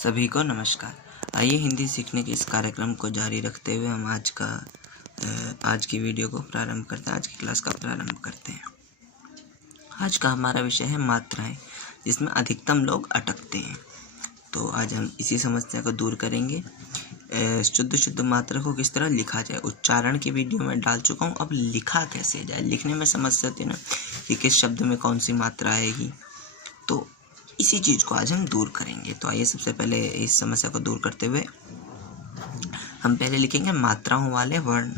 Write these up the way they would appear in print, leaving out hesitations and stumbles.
सभी को नमस्कार। आइए हिंदी सीखने के इस कार्यक्रम को जारी रखते हुए हम आज की वीडियो को प्रारंभ करते हैं। आज की क्लास का प्रारंभ करते हैं। आज का हमारा विषय है मात्राएं, जिसमें अधिकतम लोग अटकते हैं। तो आज हम इसी समस्या को दूर करेंगे। शुद्ध मात्रा को किस तरह लिखा जाए, उच्चारण की वीडियो में डाल चुका हूँ। अब लिखा कैसे जाए, लिखने में समस्या होती है ना कि किस शब्द में कौन सी मात्रा आएगी, तो इसी चीज़ को आज हम दूर करेंगे। तो आइए सबसे पहले इस समस्या को दूर करते हुए हम पहले लिखेंगे मात्राओं वाले वर्ण,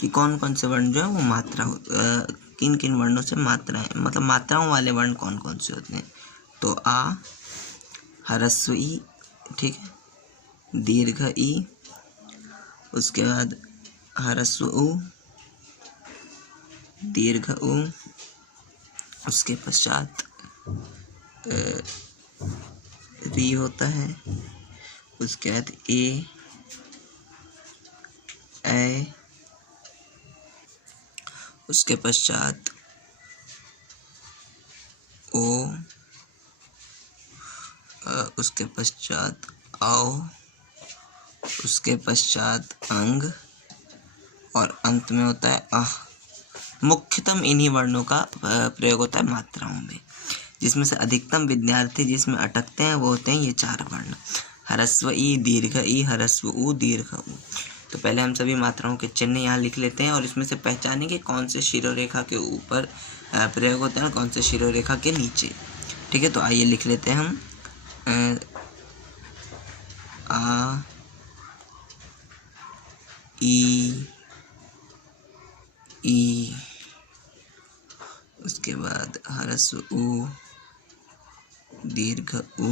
कि कौन कौन से वर्ण जो है वो मात्रा किन किन वर्णों से मात्राएं, मतलब मात्राओं वाले वर्ण कौन कौन से होते हैं। तो आ, ह्रस्व ई, ठीक है, दीर्घ ई, उसके बाद ह्रस्व उ, दीर्घ उ, उसके पश्चात री होता है, उसके बाद ए, उसके पश्चात ओ, उसके पश्चात औ, उसके पश्चात अंग, और अंत में होता है अह। मुख्यतम इन्हीं वर्णों का प्रयोग होता है मात्राओं में, जिसमें से अधिकतम विद्यार्थी जिसमें अटकते हैं वो होते हैं ये चार वर्ण, ह्रस्व ई, दीर्घ ई, ह्रस्व उ, दीर्घ उ। तो पहले हम सभी मात्राओं के चिन्ह यहाँ लिख लेते हैं और इसमें से पहचानेंगे कौन से शिरोरेखा के ऊपर प्रयोग होता है और कौन से शिरोरेखा के नीचे। ठीक है, तो आइए लिख लेते हैं हम आ, ई, उसके बाद ह्रस्व उ, दीर्घ उ,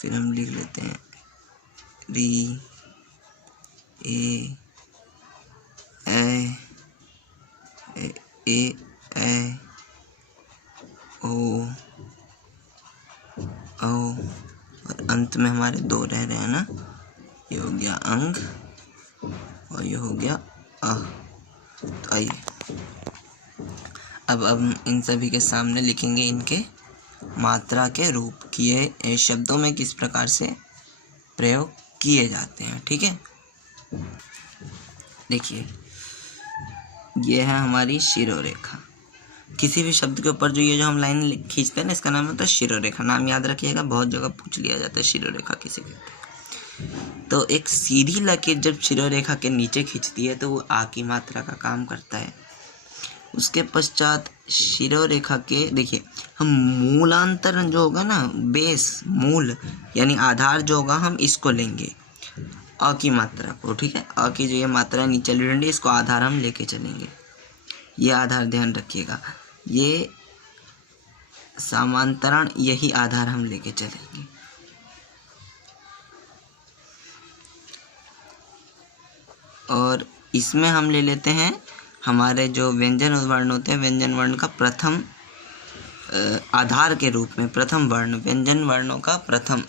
फिर हम लिख लेते हैं री, ए, ओ, और अंत में हमारे दो रह रहे हैं ना, ये हो गया अंग और ये हो गया अह। तो आइए अब इन सभी के सामने लिखेंगे इनके मात्रा के रूप, कि ये शब्दों में किस प्रकार से प्रयोग किए जाते हैं। ठीक है, देखिए ये है हमारी शिरोरेखा। किसी भी शब्द के ऊपर जो हम लाइन खींचते हैं ना, इसका नाम होता है शिरोरेखा। नाम याद रखिएगा, बहुत जगह पूछ लिया जाता है शिरोरेखा किसे कहते हैं। तो एक सीधी लकीर जब शिरोरेखा के नीचे खींचती है तो वो आ की मात्रा का काम करता है। उसके पश्चात शिरोरेखा के, देखिए हम मूलांतर जो होगा ना, बेस, मूल यानी आधार जो होगा, हम इसको लेंगे अ की मात्रा को। ठीक है, अ की जो ये मात्रा नीचे डंडी, इसको आधार हम लेके चलेंगे। ये आधार ध्यान रखिएगा, ये समांतरण, यही आधार हम लेके चलेंगे। और इसमें हम ले लेते हैं हमारे जो व्यंजन वर्ण होते हैं, व्यंजन वर्ण का प्रथम आधार के रूप में प्रथम वर्ण, व्यंजन वर्णों का प्रथम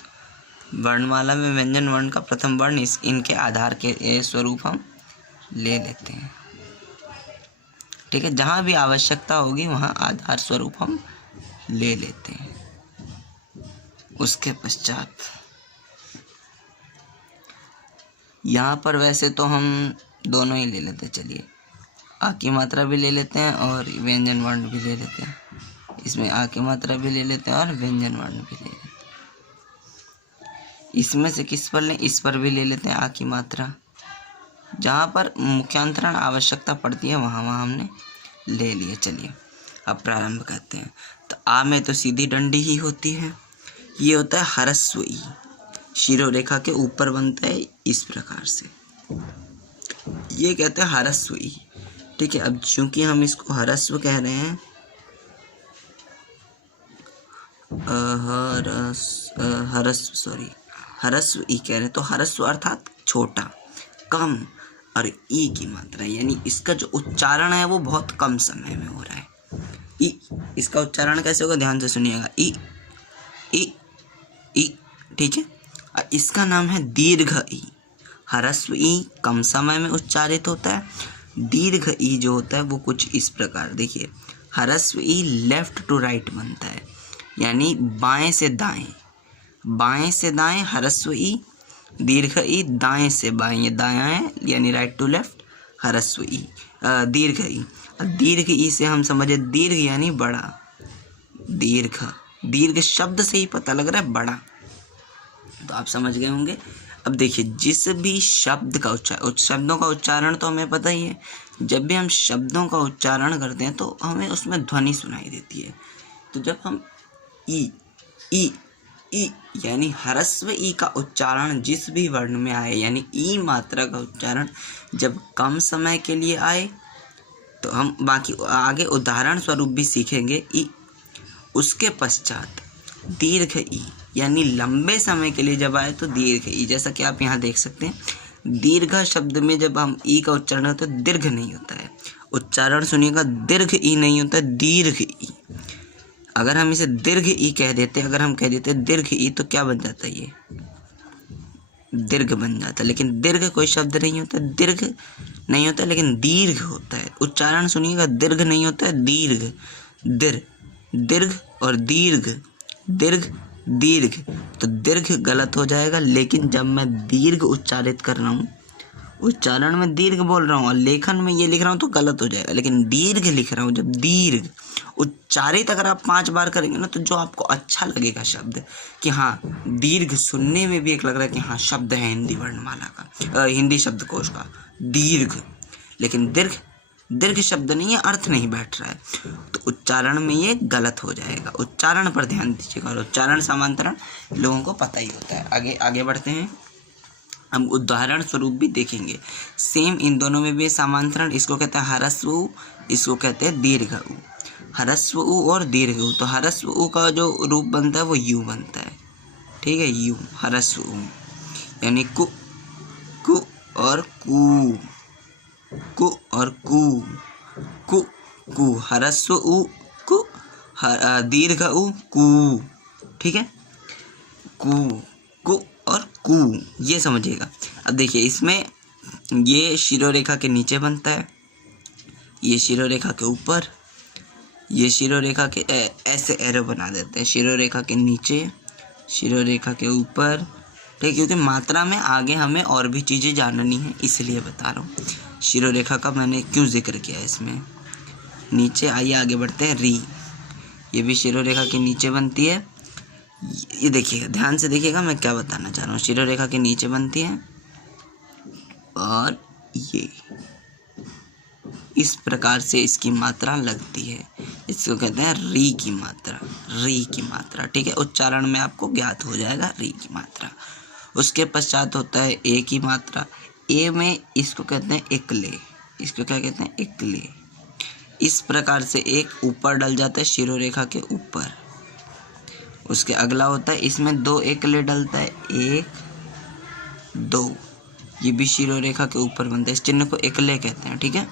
वर्णमाला में व्यंजन वर्ण का प्रथम वर्ण, इनके आधार के स्वरूप हम ले लेते हैं। ठीक है, जहाँ भी आवश्यकता होगी वहाँ आधार स्वरूप हम ले लेते हैं। उसके पश्चात यहाँ पर वैसे तो हम दोनों ही ले लेते हैं, चलिए आ की मात्रा भी ले लेते हैं और व्यंजन वर्ण भी ले लेते हैं। इसमें आ की मात्रा भी ले लेते हैं और व्यंजन वर्ण भी ले लेते हैं। इसमें से किस पर लें, इस पर भी ले लेते हैं आ की मात्रा। जहाँ पर मुख्यांतरण आवश्यकता पड़ती है वहाँ हमने ले लिए। चलिए अब प्रारंभ करते हैं। तो आ में तो सीधी डंडी ही होती है, ये होता है ह्रस्व ई, शिरोरेखा के ऊपर बनता है इस प्रकार से, ये कहते हैं ह्रस्व ई। ठीक है, अब चूंकि हम इसको ह्रस्व कह रहे हैं, ह्रस्व ई कह रहे हैं, तो ह्रस्व अर्थात छोटा, कम, और ई की मात्रा यानी इसका जो उच्चारण है वो बहुत कम समय में हो रहा है। ई, इसका उच्चारण कैसे होगा, ध्यान से सुनिएगा, ई ई ई। ठीक है, इसका नाम है दीर्घ ई। ह्रस्व ई कम समय में उच्चारित होता है, दीर्घ ई जो होता है वो कुछ इस प्रकार, देखिए ह्रस्व ई लेफ्ट टू राइट बनता है, यानी बाएं से दाएं, बाएं से दाएं ह्रस्व ई, दीर्घ ई, दाएं से बाएं ये दायां है यानी राइट टू लेफ्ट, ह्रस्व ई, दीर्घ ई। दीर्घ ई से हम समझे दीर्घ यानी बड़ा, दीर्घ, दीर्घ शब्द से ही पता लग रहा है बड़ा, तो आप समझ गए होंगे। अब देखिए जिस भी शब्द का शब्दों का उच्चारण तो हमें पता ही है, जब भी हम शब्दों का उच्चारण करते हैं तो हमें उसमें ध्वनि सुनाई देती है। तो जब हम ई ई ई यानी ह्रस्व ई का उच्चारण जिस भी वर्ण में आए, यानी ई मात्रा का उच्चारण जब कम समय के लिए आए तो हम बाकी आगे उदाहरण स्वरूप भी सीखेंगे ई। उसके पश्चात दीर्घ ई यानी लंबे समय के लिए जब आए तो दीर्घ ई, जैसा कि आप यहाँ देख सकते हैं दीर्घ शब्द में जब हम ई का उच्चारण होता है दीर्घ नहीं होता है, उच्चारण सुनिएगा दीर्घ ई नहीं होता है, दीर्घ ई। अगर हम इसे दीर्घ ई कह देते, अगर हम कह देते दीर्घ ई तो क्या बन जाता है, ये दीर्घ बन जाता है। लेकिन दीर्घ कोई शब्द नहीं होता, दीर्घ नहीं होता लेकिन दीर्घ होता है। उच्चारण सुनिएगा दीर्घ नहीं होता है, दीर्घ, दीर्घ और दीर्घ, दीर्घ दीर्घ, तो दीर्घ गलत हो जाएगा। लेकिन जब मैं दीर्घ उच्चारित कर रहा हूँ, उच्चारण में दीर्घ बोल रहा हूँ और लेखन में ये लिख रहा हूँ तो गलत हो जाएगा। लेकिन दीर्घ लिख रहा हूँ, जब दीर्घ उच्चारित अगर आप 5 बार करेंगे ना तो जो आपको अच्छा लगेगा शब्द कि हाँ दीर्घ सुनने में भी एक लग रहा है कि हाँ शब्द है हिंदी वर्णमाला का, हिंदी शब्दकोश का दीर्घ। लेकिन दीर्घ शब्द नहीं है, अर्थ नहीं बैठ रहा है, तो उच्चारण में ये गलत हो जाएगा। उच्चारण पर ध्यान दीजिएगा, और उच्चारण समांतरण लोगों को पता ही होता है। आगे बढ़ते हैं, हम उदाहरण स्वरूप भी देखेंगे। सेम इन दोनों में भी समांतरण, इसको कहते हैं ह्रस्व ऊ, इसको कहते हैं दीर्घ ऊ। ह्रस्व ऊ और दीर्घ ऊ, तो ह्रस्व ऊ का जो रूप बनता है वो यू बनता है, ठीक है, यू ह्रस्व ऊ, यानी कु और कू, कु और कू, कु ह्रस्व ऊ कु, दीर्घ ऊ कू, ठीक है, कु और कू, ये समझिएगा। अब देखिए इसमें ये शिरोरेखा के नीचे बनता है, ये शिरोरेखा के ऊपर, ये शिरोरेखा के ऐसे एरो बना देते हैं, शिरोरेखा के नीचे, शिरोरेखा के ऊपर, ठीक, क्योंकि मात्रा में आगे हमें और भी चीज़ें जाननी है इसलिए बता रहा हूँ। शिरोरेखा का मैंने क्यों जिक्र किया इसमें, नीचे। आइए आगे बढ़ते हैं, री, ये भी शिरोरेखा के नीचे बनती है। ये देखिएगा, ध्यान से देखिएगा मैं क्या बताना चाह रहा हूँ। शिरोरेखा के नीचे बनती है और ये इस प्रकार से इसकी मात्रा लगती है, इसको कहते हैं री की मात्रा, री की मात्रा, ठीक है। उच्चारण में आपको ज्ञात हो जाएगा री की मात्रा। उसके पश्चात होता है ए की मात्रा। ए में इसको कहते हैं इकले, इसको क्या कहते हैं, इकले। इस प्रकार से एक ऊपर डल जाता है शिरोरेखा के ऊपर। उसके अगला होता है, इसमें 2 एकले डलता है, 1 2, ये भी शिरोरेखा के ऊपर बनता है, इस चिन्ह को एकले कहते हैं, ठीक है।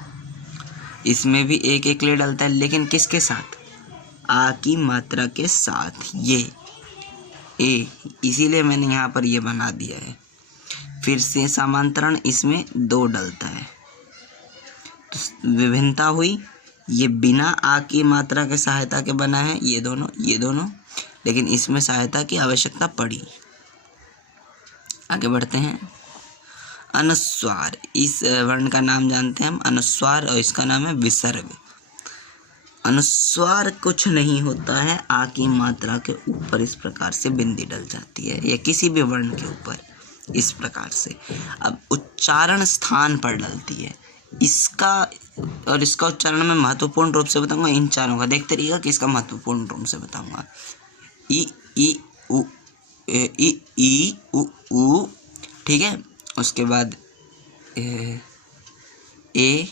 इसमें भी 1 एकले डलता है, लेकिन किसके साथ, आ की मात्रा के साथ, ये ए, इसीलिए मैंने यहाँ पर ये बना दिया है। फिर से समांतरण, इसमें 2 डलता है, तो विभिन्नता हुई। ये बिना आ की मात्रा के सहायता के बना है, ये दोनों, लेकिन इसमें सहायता की आवश्यकता पड़ी। आगे बढ़ते हैं, अनुस्वार, इस वर्ण का नाम जानते हैं हम अनुस्वार, और इसका नाम है विसर्ग। अनुस्वार कुछ नहीं होता है, आ की मात्रा के ऊपर इस प्रकार से बिंदी डल जाती है, या किसी भी वर्ण के ऊपर इस प्रकार से। अब उच्चारण स्थान पर डलती है, इसका और इसका उच्चारण मैं महत्वपूर्ण रूप से बताऊंगा इन चारों का, देखते रहिएगा कि इसका महत्वपूर्ण रूप से बताऊंगा। ई उ, ठीक है। उसके बाद ए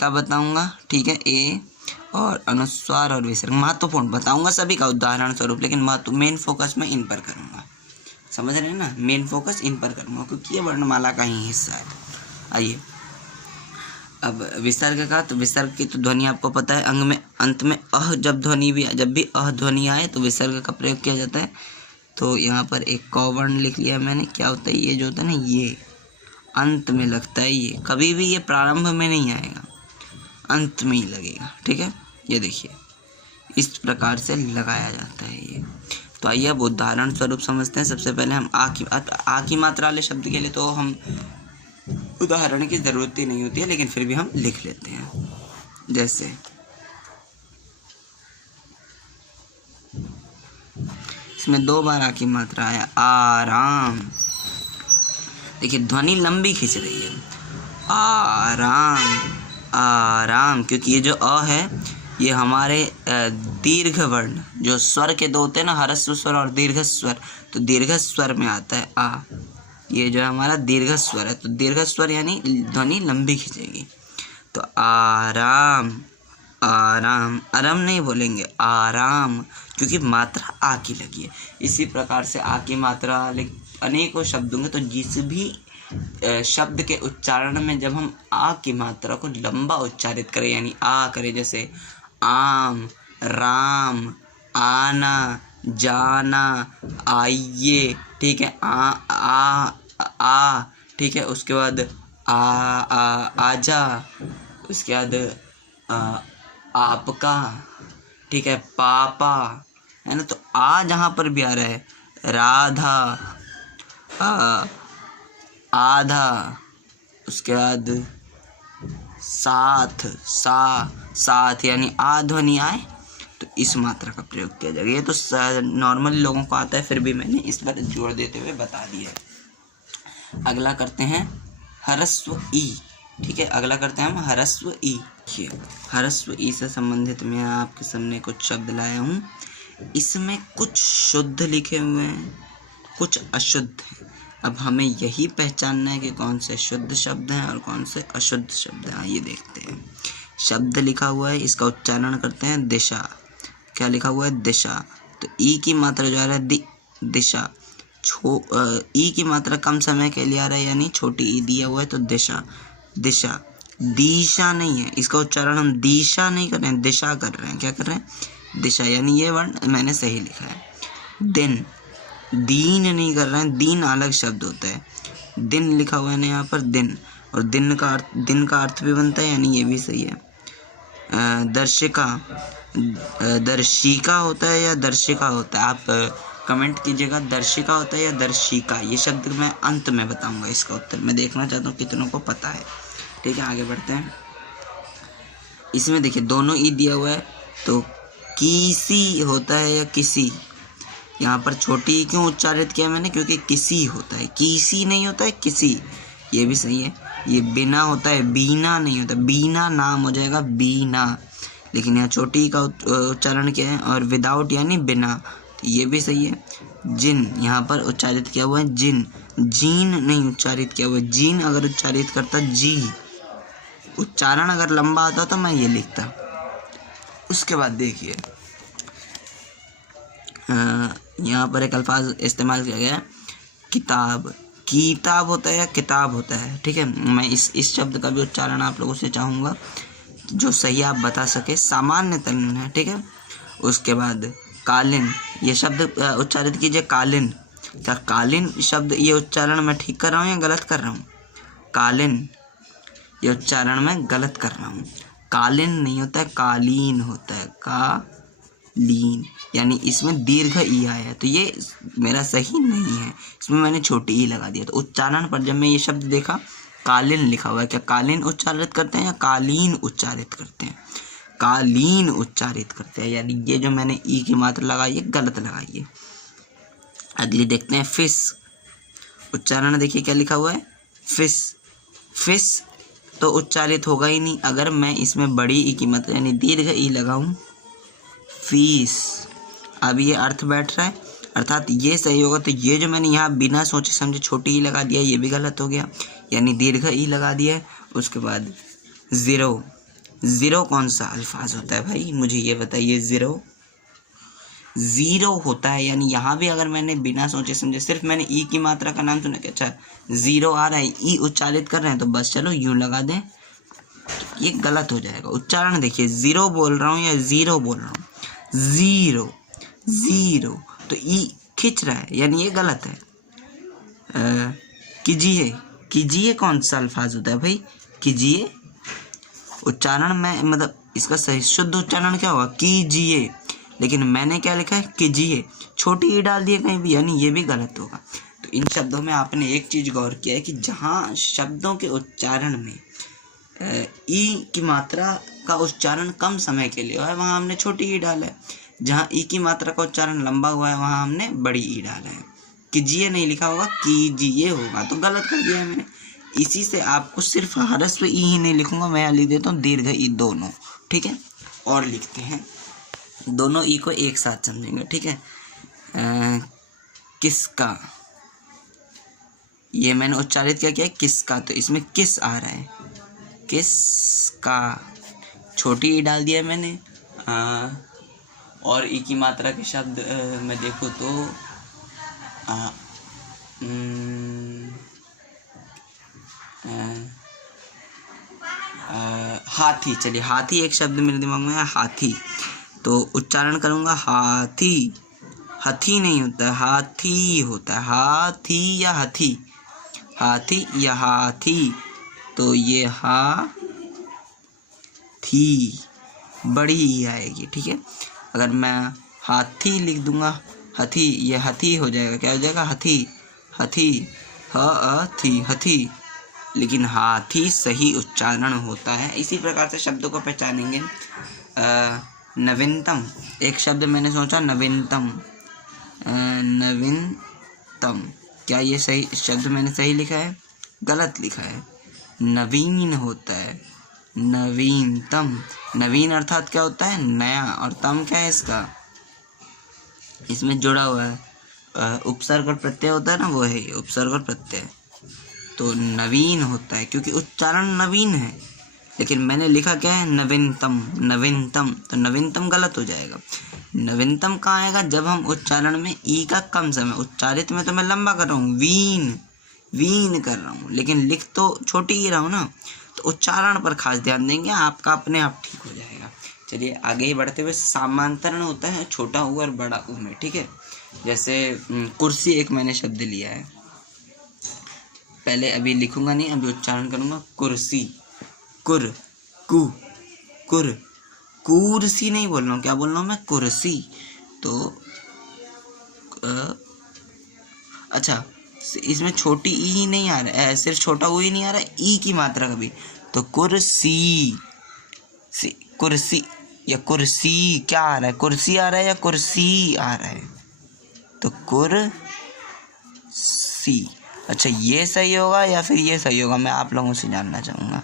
का बताऊंगा, ठीक है, ए, और अनुस्वार और विसर्ग महत्वपूर्ण बताऊंगा सभी का उदाहरण स्वरूप, लेकिन मेन फोकस मैं इन पर करूंगा, समझ रहे हैं ना, मेन फोकस इन पर करूंगा क्योंकि ये वर्णमाला का ही हिस्सा है। आइए अब विसर्ग का, तो विसर्ग की तो ध्वनि आपको पता है, अंग में अंत में अह जब भी अह ध्वनि आए तो विसर्ग का प्रयोग किया जाता है। तो यहाँ पर एक क वर्ण लिख लिया मैंने, क्या होता है, ये जो होता है ना, ये अंत में लगता है, ये कभी भी ये प्रारंभ में नहीं आएगा, अंत में ही लगेगा, ठीक है। ये देखिए इस प्रकार से लगाया जाता है ये। तो आइए अब उदाहरण स्वरूप समझते हैं। सबसे पहले हम आ की मात्रा वाले शब्द के लिए तो हम उदाहरण की ज़रूरत ही नहीं होती है, लेकिन फिर भी हम लिख लेते हैं। जैसे इसमें 2 बार आ की मात्रा है, आराम। देखिए ध्वनि लंबी खींच रही है, आराम आराम, क्योंकि ये जो अ है ये हमारे दीर्घ वर्ण जो स्वर के 2 होते हैं ना, ह्रस्व स्वर और दीर्घ स्वर, तो दीर्घ स्वर में आता है आ। ये जो है हमारा दीर्घ स्वर है, तो दीर्घ स्वर यानी ध्वनि लंबी खींचेगी। तो आराम आराम, आराम नहीं बोलेंगे, आराम, क्योंकि मात्रा आ की लगी है। इसी प्रकार से आ की मात्रा अनेकों शब्द होंगे, तो जिस भी शब्द के उच्चारण में जब हम आ की मात्रा को लंबा उच्चारित करें यानी आ करें, जैसे आम, राम, आना, जाना, आइए, ठीक है, आ, ठीक है, उसके बाद आजा, उसके बाद आपका, ठीक है, पापा, है ना। तो आ जहाँ पर भी आ रहा है, राधा, आधा, उसके बाद साथ, साथ यानी आ ध्वनि आए तो इस मात्रा का प्रयोग किया जाएगा। ये तो नॉर्मली लोगों को आता है, फिर भी मैंने इस पर जोड़ देते हुए बता दिया है। अगला करते हैं ह्रस्व ई, ठीक है, अगला करते हैं हम ह्रस्व ई। देखिए ह्रस्व ई से संबंधित मैं आपके सामने कुछ शब्द लाया हूँ। इसमें कुछ शुद्ध लिखे हुए हैं, कुछ अशुद्ध हैं। अब हमें यही पहचानना है कि कौन से शुद्ध शब्द हैं और कौन से अशुद्ध शब्द हैं। आइए देखते हैं। शब्द लिखा हुआ है, इसका उच्चारण करते हैं दिशा। क्या लिखा हुआ है? दिशा। तो ई की मात्रा जो आ रहा है दिशा, ई की मात्रा कम समय के लिए आ रहा है यानी छोटी ई दिया हुआ है, तो दिशा, दिशा, दिशा नहीं है, इसका उच्चारण हम दिशा नहीं कर रहे हैं, दिशा कर रहे हैं। क्या कर रहे हैं? दिशा, यानी ये वर्ण मैंने सही लिखा है। दिन, दीन नहीं कर रहे हैं, दीन अलग शब्द होता है, दिन लिखा हुआ है ना यहाँ पर, दिन, और दिन का अर्थ भी बनता है, यानी ये भी सही है। दर्शिका, दर्शिका होता है या दर्शिका होता है, आप कमेंट कीजिएगा, दर्शिका होता है या दर्शिका। ये शब्द मैं अंत में बताऊंगा इसका उत्तर। मैं देखना चाहता हूँ कितनों को पता है। ठीक है, आगे बढ़ते हैं। इसमें देखिए दोनों ई दिया हुआ है, तो किसी होता है या किसी। यहाँ पर छोटी ई क्यों उच्चारित किया मैंने? क्योंकि किसी होता है, किसी नहीं होता है, किसी। ये भी सही है। ये बिना होता है, बीना नहीं होता, बीना नाम हो जाएगा बीना, लेकिन यहाँ छोटी ई का उच्चारण किया है, और विदाउट यानी बिना, तो ये भी सही है। जिन यहाँ पर उच्चारित किया हुआ है जिन, जीन नहीं उच्चारित किया हुआ है, जीन अगर उच्चारित करता जी, उच्चारण अगर लंबा आता तो मैं ये लिखता। उसके बाद देखिए यहाँ पर एक अल्फाज इस्तेमाल किया गया है, किताब। किताब होता है या किताब होता है? ठीक है, मैं इस शब्द का भी उच्चारण आप लोगों से चाहूँगा, जो सही आप बता सके, सामान्य तन है। ठीक है, उसके बाद कालीन, ये शब्द उच्चारित कीजिए, कालीन। क्या कालीन शब्द, ये उच्चारण मैं ठीक कर रहा हूँ या गलत कर रहा हूँ? कालीन, ये उच्चारण मैं गलत कर रहा हूँ। कालीन नहीं होता है, कालीन होता है, कालीन, यानी इसमें दीर्घ ई आया है, तो ये मेरा सही नहीं है, इसमें मैंने छोटी ई लगा दिया। तो उच्चारण पर जब मैं ये शब्द देखा, कालीन लिखा हुआ है, क्या कालीन उच्चारित करते हैं या कालीन उच्चारित करते हैं? कालीन उच्चारित करते हैं, यानी ये जो मैंने ई की मात्रा लगाई है गलत लगाई है। अगली देखते हैं फिश। उच्चारण देखिए क्या लिखा हुआ है, फिश। फिश तो उच्चारित होगा ही नहीं, अगर मैं इसमें बड़ी ई की मात्रा यानी दीर्घ ई लगाऊं, फीस। अब ये अर्थ बैठ रहा है, अर्थात ये सही होगा। तो ये जो मैंने यहाँ बिना सोचे समझे छोटी ई लगा दिया, ये भी गलत हो गया, यानी दीर्घ ई लगा दिया है। उसके बाद ज़ीरो। ज़ीरो कौन सा अल्फाज होता है भाई, मुझे ये बताइए। ज़ीरो, ज़ीरो होता है, यानी यहाँ भी अगर मैंने बिना सोचे समझे सिर्फ मैंने ई की मात्रा का नाम सुना कि अच्छा ज़ीरो आ रहा है, ई उच्चारित कर रहे हैं, तो बस चलो यूँ लगा दें, तो ये गलत हो जाएगा। उच्चारण देखिए, ज़ीरो बोल रहा हूँ या ज़ीरो बोल रहा हूँ? ज़ीरो, ज़ीरो, तो ई खिंच रहा है, यानी ये गलत है। कीजिए, कीजिए कौन सा अल्फाज होता है भाई? कीजिए उच्चारण में, मतलब इसका सही शुद्ध उच्चारण क्या होगा? कीजिए। लेकिन मैंने क्या लिखा है? कीजिए, छोटी ई डाल दिए कहीं भी, यानी ये भी गलत होगा। तो इन शब्दों में आपने एक चीज़ गौर किया है कि जहाँ शब्दों के उच्चारण में ई की मात्रा का उच्चारण कम समय के लिए हुआ है वहाँ हमने छोटी ई डाला है, जहाँ ई की मात्रा का उच्चारण लंबा हुआ है वहाँ हमने बड़ी ई डाला है। कीजिए नहीं लिखा होगा, कीजिए होगा, तो गलत कर दिया है मैंने। इसी से आपको सिर्फ ह्रस्व ई ही नहीं लिखूंगा, मैं यहाँ लिख देता हूँ दीर्घ ई दोनों, ठीक है। और लिखते हैं, दोनों ई को एक साथ समझेंगे, ठीक है। किसका, ये मैंने उच्चारित क्या किया है? किसका, तो इसमें किस आ रहा है, किसका, छोटी ई डाल दिया मैंने। और ई की मात्रा के शब्द मैं देखूँ तो हाथी, चलिए हाथी एक शब्द मेरे दिमाग में है, हाथी, तो उच्चारण करूँगा हाथी, हथी नहीं होता है, हाथी होता है, हाथी या हथी, हाथी या हाथी, तो ये थी बड़ी ही आएगी, ठीक है। अगर मैं हाथी लिख दूंगा, हथी, ये हथी हो जाएगा, क्या हो जाएगा? हथी, हथी, थी, हथी, लेकिन हाथी सही उच्चारण होता है। इसी प्रकार से शब्दों को पहचानेंगे। नवीनतम, एक शब्द मैंने सोचा नवीनतम, नवीनतम, क्या ये सही शब्द मैंने सही लिखा है? गलत लिखा है, नवीन होता है, नवीनतम। नवीन अर्थात क्या होता है? नया, और तम क्या है इसका? इसमें जुड़ा हुआ है उपसर्ग और प्रत्यय होता है ना, वो है उपसर्ग और प्रत्यय, तो नवीन होता है क्योंकि उच्चारण नवीन है। लेकिन मैंने लिखा क्या है? नवीनतम, नवीनतम, तो नवीनतम गलत हो जाएगा। नवीनतम कहाँ आएगा? जब हम उच्चारण में ई का कम समय, उच्चारित में तो मैं लंबा कर रहा हूँ, वीन, वीन कर रहा हूँ, लेकिन लिख तो छोटी ही रहा हूँ ना, तो उच्चारण पर खास ध्यान देंगे, आपका अपने आप ठीक हो जाएगा। चलिए आगे ही बढ़ते हुए, सामांतरण होता है छोटा ऊ और बड़ा ऊ में, ठीक है। जैसे कुर्सी एक मैंने शब्द लिया है, पहले अभी लिखूंगा नहीं, अभी उच्चारण करूंगा, कुर्सी, कुर, कु, कुर, कुर्सी नहीं बोल रहा हूँ, क्या बोल रहा हूँ मैं? कुर्सी। तो अच्छा, इसमें छोटी ई ही नहीं आ रहा है, सिर्फ छोटा ऊ ही नहीं आ रहा है, ई की मात्रा कभी, तो कुर्सी, कुर्सी या कुर्सी, क्या आ रहा है? कुर्सी आ रहा है या कुर्सी आ रहा है? तो कुर्सी। अच्छा, ये सही होगा या फिर ये सही होगा, मैं आप लोगों से जानना चाहूँगा।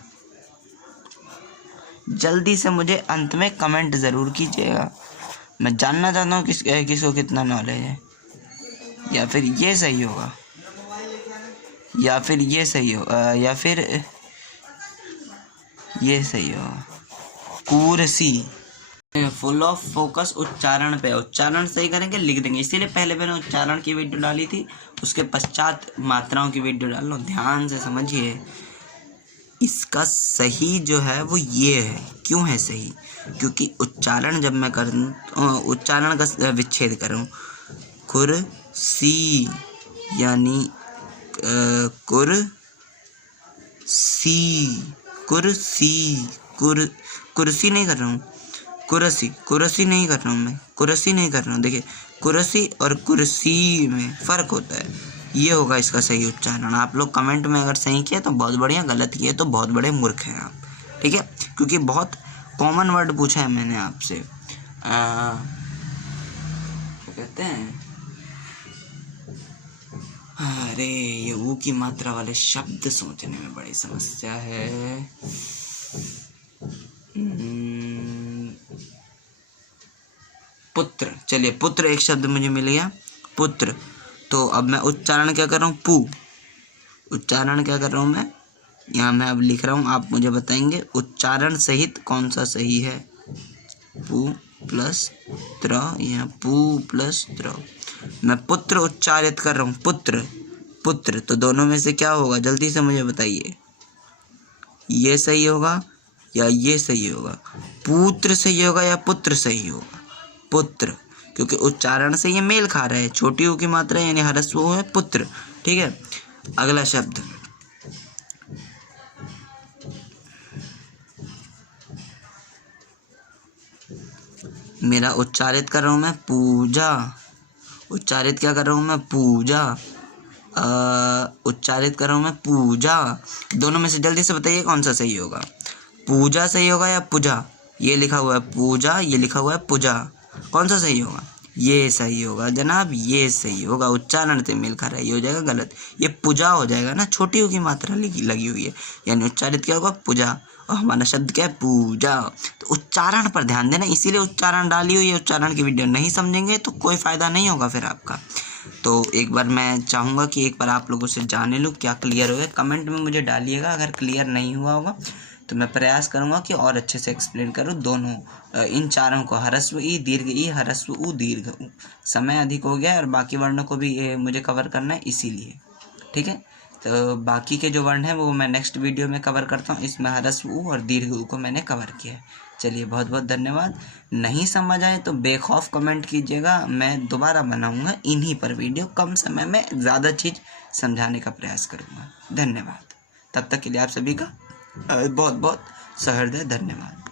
जल्दी से मुझे अंत में कमेंट ज़रूर कीजिएगा, मैं जानना चाहता हूँ किसको कितना नॉलेज है। या फिर ये सही होगा, या फिर ये सही होगा, या फिर ये सही होगा, कुर्सी। फुल ऑफ फोकस उच्चारण पे, उच्चारण सही करेंगे, लिख देंगे, इसीलिए पहले मैंने उच्चारण की वीडियो डाली थी, उसके पश्चात मात्राओं की वीडियो डाल लो। ध्यान से समझिए, इसका सही जो है वो ये है। क्यों है सही? क्योंकि उच्चारण जब मैं करूँ, उच्चारण का विच्छेद करूँ, कुर्सी यानी कुर्सी, कुर्सी, कुर्सी नहीं कर रहा हूँ, कुर्सी, कुर्सी नहीं कर रहा हूँ मैं, कुर्सी नहीं कर रहा हूँ। देखिए, कुर्सी और कुर्सी में फ़र्क होता है, ये होगा इसका सही उच्चारण। आप लोग कमेंट में अगर सही किया तो बहुत बढ़िया, गलत किए तो बहुत बड़े मूर्ख हैं आप, ठीक है। क्योंकि बहुत कॉमन वर्ड पूछा है मैंने आपसे, क्या कहते हैं, अरे ये ऊ की मात्रा वाले शब्द सोचने में बड़ी समस्या है। पुत्र, चलिए पुत्र एक शब्द मुझे मिल गया, पुत्र। तो अब मैं उच्चारण क्या कर रहा हूँ? पू, उच्चारण क्या कर रहा हूँ मैं? यहाँ मैं अब लिख रहा हूँ, आप मुझे बताएंगे उच्चारण सहित कौन सा सही है। पू प्लस त्र, यहाँ पू प्लस त्र, मैं पुत्र उच्चारित कर रहा हूँ, पुत्र, पुत्र। तो दोनों में से क्या होगा, जल्दी से मुझे बताइए, ये सही होगा या ये सही होगा? पुत्र सही होगा या पुत्र सही होगा? पुत्र, क्योंकि उच्चारण से ये मेल खा रहा है, छोटी ऊ की मात्रा यानी ह्रस्व ऊ है, पुत्र, ठीक है। अगला शब्द, मेरा उच्चारित कर रहा हूँ मैं पूजा, उच्चारित क्या कर रहा हूँ मैं पूजा, उच्चारित कर रहा हूँ मैं पूजा। दोनों में से जल्दी से बताइए कौन सा सही होगा, पूजा सही होगा या पूजा। ये लिखा हुआ है पूजा, ये लिखा हुआ है पूजा, कौन सा सही होगा, ये सही होगा जनाब, ये सही होगा। उच्चारण से मेल खा रहा है, ये हो जाएगा गलत, ये पूजा हो जाएगा ना, छोटी की मात्रा लगी हुई है, यानी उच्चारित क्या होगा पूजा, और हमारा शब्द क्या है पूजा। तो उच्चारण पर ध्यान देना, इसीलिए उच्चारण डाली हुई है। उच्चारण की वीडियो नहीं समझेंगे तो कोई फ़ायदा नहीं होगा फिर आपका। तो एक बार मैं चाहूँगा कि एक बार आप लोगों से जाने लूँ क्या क्लियर हो गया, कमेंट में मुझे डालिएगा। अगर क्लियर नहीं हुआ होगा तो मैं प्रयास करूँगा कि और अच्छे से एक्सप्लेन करूँ दोनों इन चारों को, ह्रस्व ई, ह्रस्व उ, दीर्घ उ। समय अधिक हो गया और बाकी वर्णों को भी मुझे कवर करना है इसीलिए, ठीक है। तो बाकी के जो वर्ण हैं वो मैं नेक्स्ट वीडियो में कवर करता हूँ। इसमें ह्रस्व उ और दीर्घ उ को मैंने कवर किया है। चलिए बहुत बहुत धन्यवाद। नहीं समझ आए तो बेखौफ कमेंट कीजिएगा, मैं दोबारा बनाऊँगा इन्हीं पर वीडियो, कम समय में ज़्यादा चीज़ समझाने का प्रयास करूँगा। धन्यवाद। तब तक के लिए आप सभी का बहुत बहुत सहृदय धन्यवाद।